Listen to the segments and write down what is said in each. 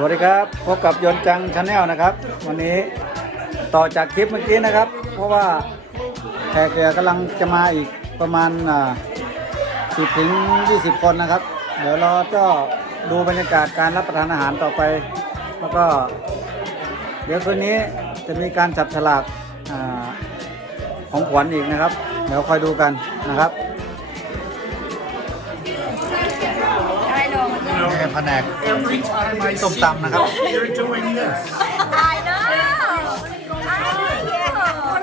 สวัสดีครับ พบกับยนจังชาแนลนะครับ วันนี้ต่อจากคลิปเมื่อกี้นะครับ เพราะว่าแขกเรือกำลังจะมาอีกประมาณสิบถึงยี่สิบคนนะครับ เดี๋ยวเราก็ดูบรรยากาศการรับประทานอาหารต่อไป แล้วก็ เดี๋ยวคืนนี้จะมีการจับฉลากอของขวัญอีกนะครับ เดี๋ยวคอยดูกันนะครับ นก Every time I ส้ม see ตำนะครับ you, you're doing this. I know. I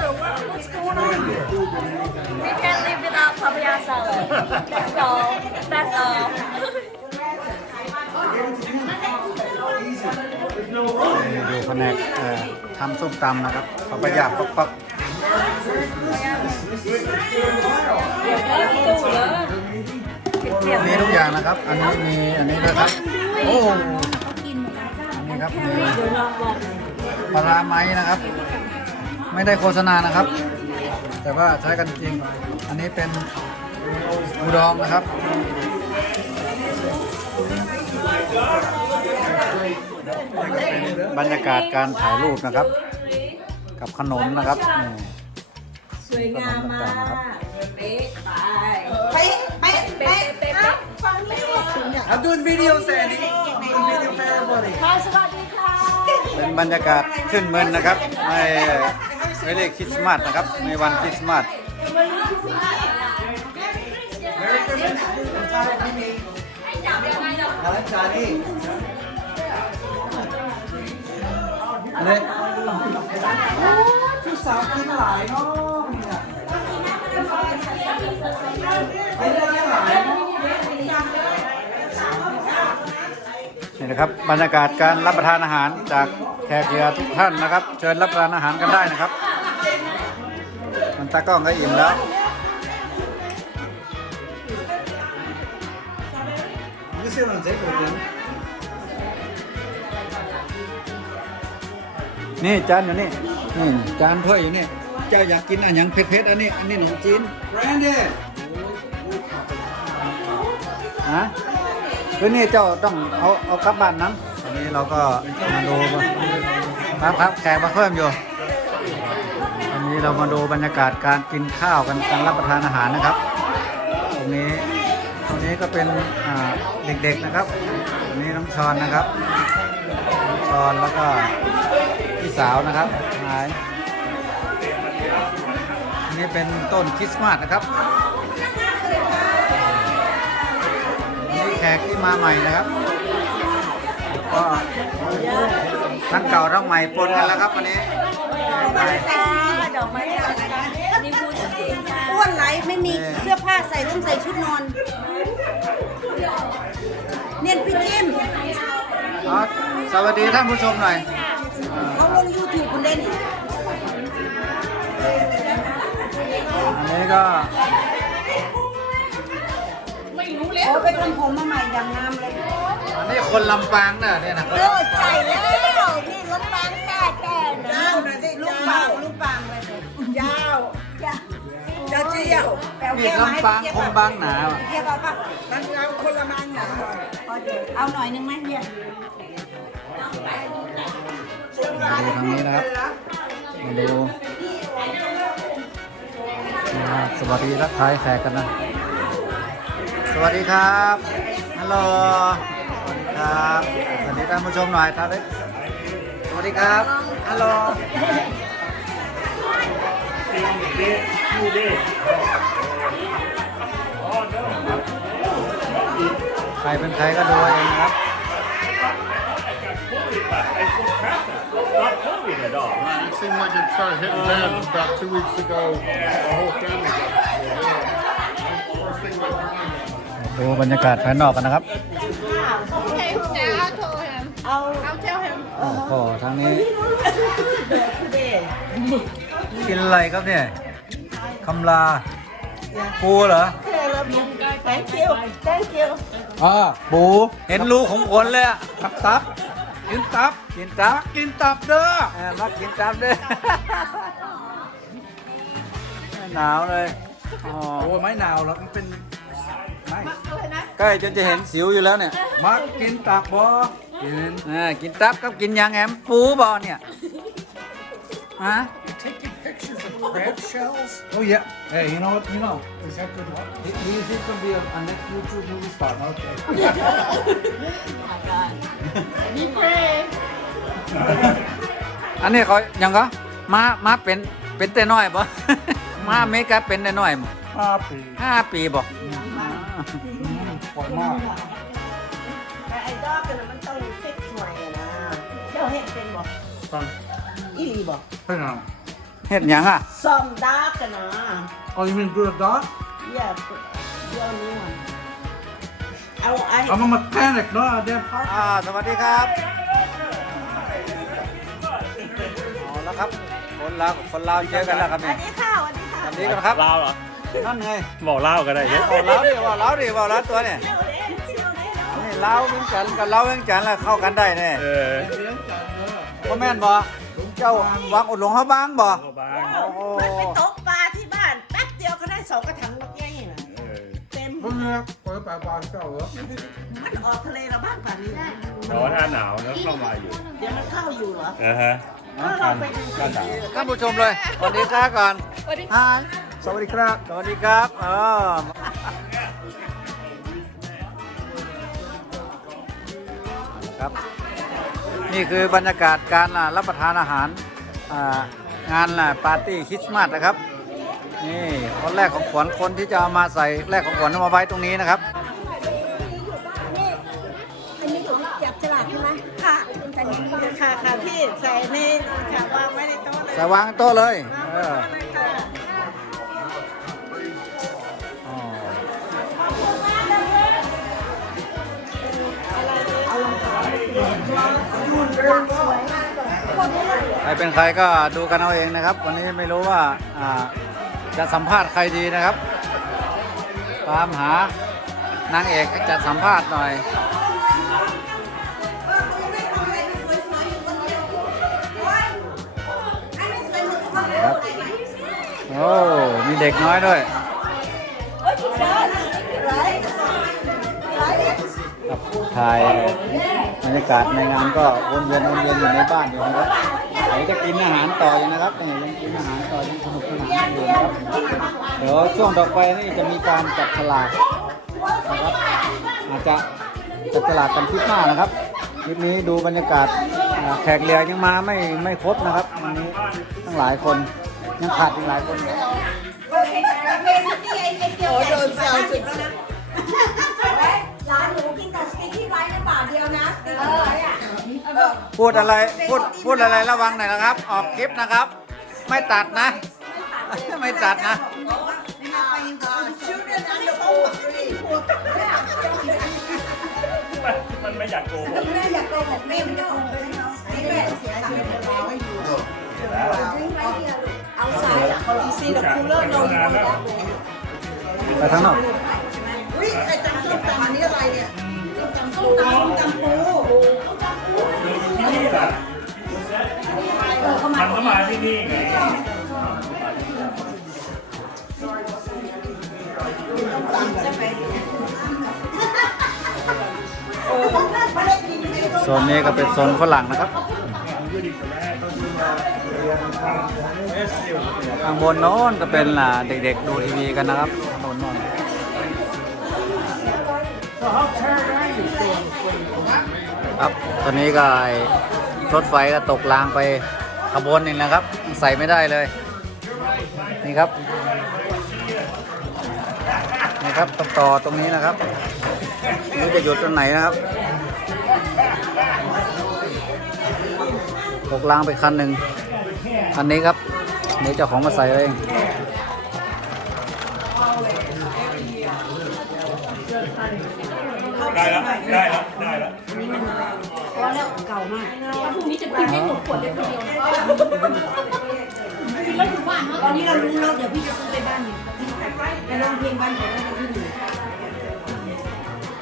know. What's going on here? We can't live without papaya salad. That's all. That's all. นี่ดูแผนกเอ่อทำส้มตำนะครับเขาไปย่างปั๊บปั๊บ มีทุกอย่างนะครับ อันนี้มีอันนี้ด้วยครับ โอ้อันนี้ครับมีปลาร้าไม้นะครับ ไม่ได้โฆษณานะครับ แต่ว่าใช้กันจริง อันนี้เป็นอูดองนะครับบรรยากาศการถ่ายรูปนะครับ กับขนมนะครับนี่สวยงามมากเป๊ะไป เป๊ะเป๊ะเป๊ะเป๊ะฟังไม่ได้สุดเนี่ย I'm doing video Sandy video for everybody ค่ะสวัสดีค่ะเป็นบรรยากาศชื่นมื่นนะครับในในเลขคริสต์มาสนะครับ ในวันคริสต์มาสอะไรจานี่เลยผู้สาวกินหลายเนาะเนี่นะครับบรรยากาศการรับประทานอาหารจากแขกเรือทุกท่านนะครับ เชิญรับประทานอาหารกันได้นะครับมันตากล้องก็อิ่มแล้วนี่จานอยู่นี่นี่จานถ้วยอยู่นี่ จ้าอยากกินอันยังเผ็ดๆอันนี้ อันนี้ขนมจีนแบรนดี้ฮะคือนี่เจ้าต้องเอาเอากลับบ้านนั้นอันนี้เราก็มาดูครับครับแขกมาเพิ่มอยู่วันนี้เรามาดูบรรยากาศการกินข้าวกันการรับประทานอาหารนะครับ ตรงนี้ตรงนี้ก็เป็นอ่าเด็กๆนะครับตรงนี้น้องชอนนะครับน้องชอนแล้วก็พี่สาวนะครับหาย อันนี้เป็นต้นคริสต์มาสนะครับอันนี่แขกที่มาใหม่นะครับ ก็ทั้งเก่าทั้งใหม่ปนกันแล้วครับวันนี้ค่ะดอกไม้จันทร์นะคะนี่พูดจริงค่ะอ้วนไหลไม่มีเสื้อผ้าใส่ต้องใส่ชุดนอน เนียนพี่จิ้มอ๋อสวัสดีท่านผู้ชมหน่อยเขาลงยูทูบคุณเล่น อันนี้ก็โอ้ไปทำผมมาใหม่อย่างงามเลยอันนี้คนลำปางน่ะเนี่ยนะเออใจแล้วนี่รถบังแต่แต่นะเจ้าหน่อยสิลูกปางลูกปางเลยเจ้าเจ้าเจียวแปลนี่แก้วมาให้ลำปางพี่คงบางหนาว่ะเทียบเอาปะนั่นเราคนละบางหนาเอาหน่อยนึงไหมเนี่ยมาดูทางนี้นะครับมาดูนะครับส วัสดีรักทายแขกกันนะ สวัสดีครับฮัลโหลสวัสดีครับสวัสดีท่านผู้ชมหน่อยครับสวัสดีครับฮัลโหลใครเป็นใครก็ดูเองนะครับ seemed like it started hitting bad about two weeks ago. The whole family got sick. ดูบรรยากาศภายนอกกันนะครับเอาโอ้โหทางนี้ กินอะไรครับเนี่ยคำลาปูเหรอ thank you thank you อ่าปูเห็นรูของขนเลยอะตับตับ กินตับ กินตับ กินตับเด้อเออมากินตับเด้อหนาวเลยอ๋อโอ้ไม่หนาวหรอกมันเป็นไม่ใกล้จนจะเห็นสิวอยู่แล้วเนี่ยมากินตับบออ่ากินตับกับกินยางแอมปูบ่เนี่ย ฮะ Taking pictures of crab shells? Oh yeah. Hey, you know what? You know, Is that good luck? he, he's gonna be a, a next YouTube movie star. Okay. Be brave อันนี้เขายังก็มามาเป็นเป็นแต่น้อยบ่ มาอเมริกาเป็นแต่น้อยบ่ Happy. ห้าปีบ่ปวดมากแต่ไอ้ดอกกันน่ะมันต้องเซ็กหน่อยอะนะเจ้าเห็นเป็นบ่ฟัง อีหลีบ่เฮ้ยนะเฮ็ดหยังอะซอมดากันนะ Oh, you mean do a dog? อย่าเดี๋ยวนี้มันเอาไอ้ I'm a mechanic, no, a damn part. อ่าสวัสดีครับเอาละครับ คนลาวกับคนลาวเจอกันแล้วครับอันี่นนี้ข้าวอันนี้ข้าวสวัสดีกันครับเล่าเหรอนั่นไงบอกเล่าก็ได้เนี่ยบอกลาวดิบอกลาวดิบอกลาวตัวเนี่ยเที่ยวเด้เที่ยวเด้เนาะนี่ลาวเวียงจันทน์กับลาวเวียงจันทน์แล้วเข้ากันได้แน่เออพ่อแม่นบ่ เจ้าวางอุดหลงเขาบ้างบ่เข้าบ้านโอ้โหมันไปตกปลาที่บ้านแป๊บเดียวก็ได้สองกระถางบักใหญ่น่ะเออเต็ม Vâng, ja. Får jeg bare bare stå op? มันออกทะเลแล้วบ้างป่านนี้ร้อนหน้าหนาวเนอะเข้ามาอยู่เดี๋ยวมันเข้าอยู่เหรอนะฮะถ้าเราไปดูหน้าหนาวท่านผู้ชมเลยสวัสดีครับก่อนสวัสดีฮายสวัสดีครับ สวัสดีครับเออ นี่คือบรรยากาศการอ่ารับประทานอาหารอ่างานอ่าปาร์ตี้คริสต์มาสนะครับนี่คนแรกของขวัญคนที่จะเอามาใส่แรกของขวัญเอามาไว้ตรงนี้นะครับอันนี้ของจับฉลากใช่ไหมค่ะค่ะค่ะพี่ใส่ในค่ะวางไว้ในโต๊ะเลยใส่วางโต๊ะเลยเออเลยค่ะอ๋อ ใครเป็นใครก็ดูกันเอาเองนะครับ วันนี้ไม่รู้ว่าอ่าจะสัมภาษณ์ใครดีนะครับตามหานางเอกให้จัดสัมภาษณ์หน่อยครับโอ้มีเด็กน้อยด้วย ถ่ายบรรยากาศในงานก็วนเวียนวนเวียนอยู่ในบ้านอยู่นะครับเดี๋ยวจะกินอาหารต่ออยู่นะครับนี่ยังกินอาหารต่อยังสนุกสนานอยู่นะครับเดี๋ยวช่วงต่อไปนี่จะมีการจับฉลากนะครับอาจจะจับฉลากกันคลิปหน้านะครับคลิปนี้ดูบรรยากาศแขกเรือยังมาไม่ไม่ครบนะครับวันนี้ทั้งหลายคนยังขาดอีกหลายคนอยู่โอ้โดนแซวสุด ร้านหนูกินแต่สติ๊กที่ไร้ในบาทเดียวนะสติ๊กที่ไร้อะพูดอะไรพูดพูดอะไรระวังหน่อยนะครับ ออกคลิปนะครับ ไม่ตัดนะ ไม่ตัดนะ children under four three มันไม่อยากโกหกแม่อย่าโกหกแม่มันจะโกหกให้น้องให้แม่เสียตังค์เป็นร้อยอยู่เอาสายจากคนที่ซีกับคูลเลอร์นมคนละไปทางนอกอุ้ยไอ้จำส้ม ตำอันนี้อะไรเนี่ยจำส้มตำจำปูที่นี่แหละมันก็มาที่นี่ไงโซนนี้ก็เป็นโซนฝรั่งนะครับ ข้างบนโน้นก็เป็นอ่าเด็กๆดูทีวีกันนะครับ ครับ ตอนนี้ก็ไอ้รถไฟก็ตกรางไปขบวนหนึ่งนะครับ ใส่ไม่ได้เลย นี่ครับ นี่ครับต้องต่อตรงนี้นะครับนี่จะหยุดตรงไหนนะครับตกรางไปคันหนึ่งคันนี้ครับเดี๋ยวเจ้าของมาใส่เอง ได้แล้วได้แล้วได้แล้วตอนนี้เรารู้แล้วเดี๋ยวพี่จะซื้อไปบ้านอยู่ไปร้องเพลงบ้านของเราที่อยู่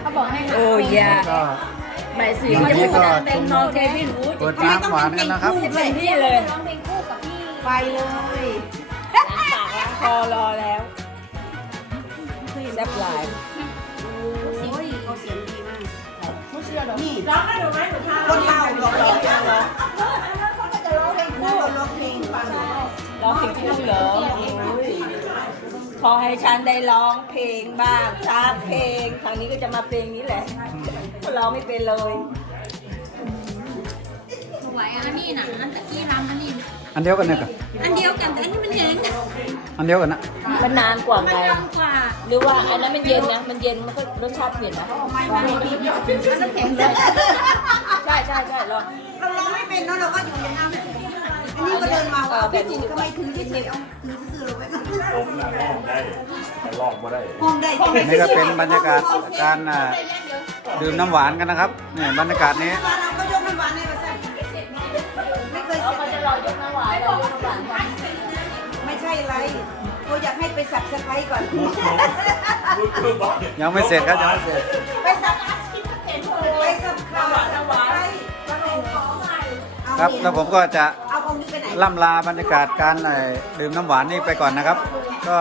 เขาบอกให้โอ้ยาก็บ่ายสี่เขาจะพูดเต็มนอนเควินหูเปิดน้ำหวานกันนะครับเต็มที่เลยร้องเพลงคู่กับพี่ไปเลยปากล้างคอรอแล้วแซ่บหลาย โอ้ยเขาเสียงดีมากนี่ร้องได้หรือไม่หนูทำคนเล่าร้องเพลงเหรอเขาก็จะร้องเพลงร้องเพลงฟังร้องเพลงคู่เหรอขอให้ฉันได้ร้องเพลงบ้างสักเพลงทางนี้ก็จะมาเพลงนี้แหละร้องไม่เป็นเลยไหวอันนี้นะอันตะกี้รำอันนี้ อันเดียวกันเนี่ยครับอันเดียวกันแต่อันนี้มันแห้งอันเดียวกันนะมันนานกว่ามันไงร้อนกว่าหรือว่าอันนั้นมันเย็นนะ มันเย็น มันก็รสชาติเปลี่ยนนะไม่ไม่บีบมันน้ำแข็งเลยใช่ใช่ใช่ลองเราร้องไม่เป็นเนาะเราก็อยู่อย่างนั้นอันนี้ก็เดินมาว่าพี่จิ๋วทำไมถือที่เฉยเอาถือซื่อๆลงไปผมน่ะห้องได้แต่ลอกมาได้ ห้องได้นี่ก็เป็นบรรยากาศการอ่าดื่มน้ำหวานกันนะครับนี่บรรยากาศนี้มาเราก็ยกน้ำหวานให้มาสั่ไม่ เขาอยากให้ไปสับสไครก่อนรูดรูดบอกยังไม่เสร็จครับยังไม่เสร็จ ไปสับไปสับขาสับไครครับแล้วผมก็จะเอาองค์นี้ไปไหน ล่ำลาบรรยากาศการเอ่อดื่มน้ำหวานนี่ไปก่อนนะครับ ก็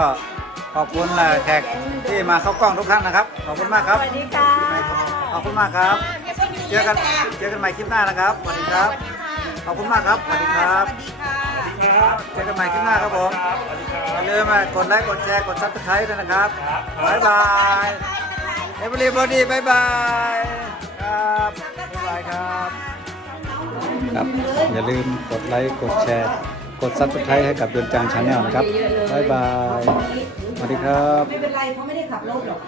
ขอบคุณเอ่อแขกที่มาเข้ากล้องทุกท่านนะครับ ขอบคุณมากครับ สวัสดีค่ะ ขอบคุณมากครับ เจอกันเจอกันใหม่คลิปหน้านะครับ สวัสดีครับ ขอบคุณมากครับ สวัสดีครับ สวัสดีค่ะครับเจอกันใหม่คลิปหน้าครับผมครับสวัสดีครับอย่าลืมกดไลค์กดแชร์กดซับสไครต์ด้วยนะครับ บ๊ายบาย เอเวอรี่บอดี้บ๊ายบาย ครับบ๊ายบายครับ ครับ อย่าลืมกดไลค์ กดแชร์ กดซับสไครต์ให้กับดวงจังชาแนลนะครับ บ๊ายบาย สวัสดีครับ ไม่เป็นไรเขาไม่ได้ขับรถหรอก